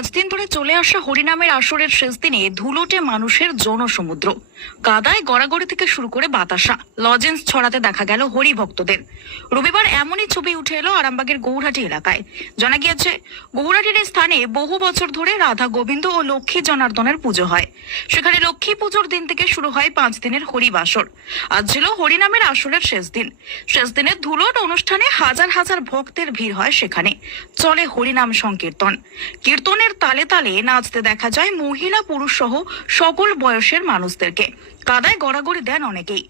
5 দিন ধরে চলে আসা হরিনামের আসরের শেষ দিনে ধুলোটে মানুষের জনসমুদ্র। কাদায় গড়াগড়ি থেকে শুরু করে বাতাসা, লজেন্স ছড়াতে দেখা গেল হরিভক্তদের। রবিবার এমনই ছবি উঠে এলো আরামবাগের গৌরহাটি এলাকায়। জানা গিয়েছে, গৌরহাটির এই স্থানে বহু বছর ধরে রাধা গোবিন্দ ও লক্ষ্মী জনার্দনের পুজো হয়। সেখানে লক্ষ্মী পুজোর দিন থেকে শুরু হয় 5 দিনের হরিবাসর। আজ ছিল হরিনামের আসরের শেষ দিন। শেষ দিনের ধুলোট অনুষ্ঠানে হাজার হাজার ভক্তের ভিড় হয়। সেখানে চলে হরিনাম সংকীর্তন। কীর্তনের তালে তালে নাচতে দেখা যায় মহিলা পুরুষ সহ সকল বয়সের মানুষদেরকে। কাদায় গড়াগড়ি দেন অনেকেই।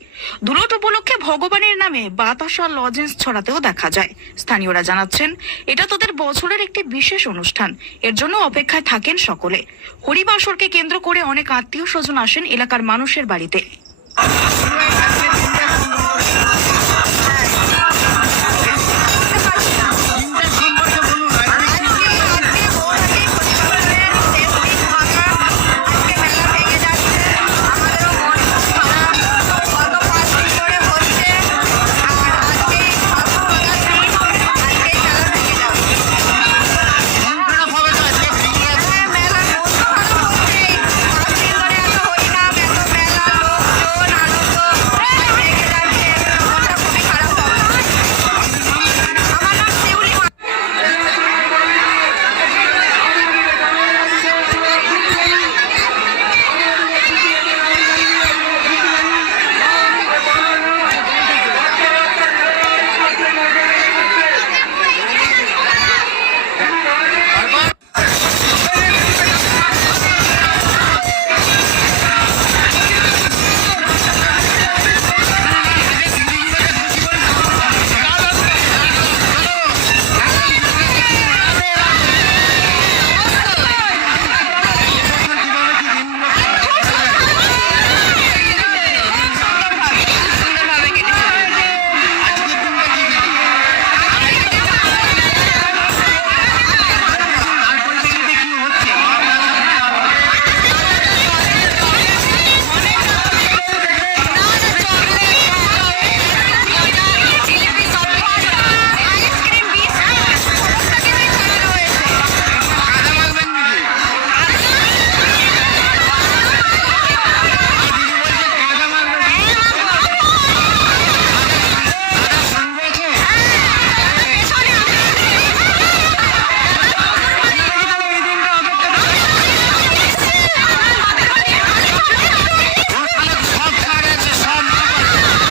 ধুলোট উপলক্ষে ভগবানের নামে বাতাসা, লজেন্স ছড়াতেও দেখা যায়। স্থানীয়রা জানাচ্ছেন, এটা তাদের বছরের একটি বিশেষ অনুষ্ঠান। এর জন্য অপেক্ষায় থাকেন সকলে। হরিবাসরকে কেন্দ্র করে অনেক আত্মীয় স্বজন আসেন এলাকার মানুষের বাড়িতে।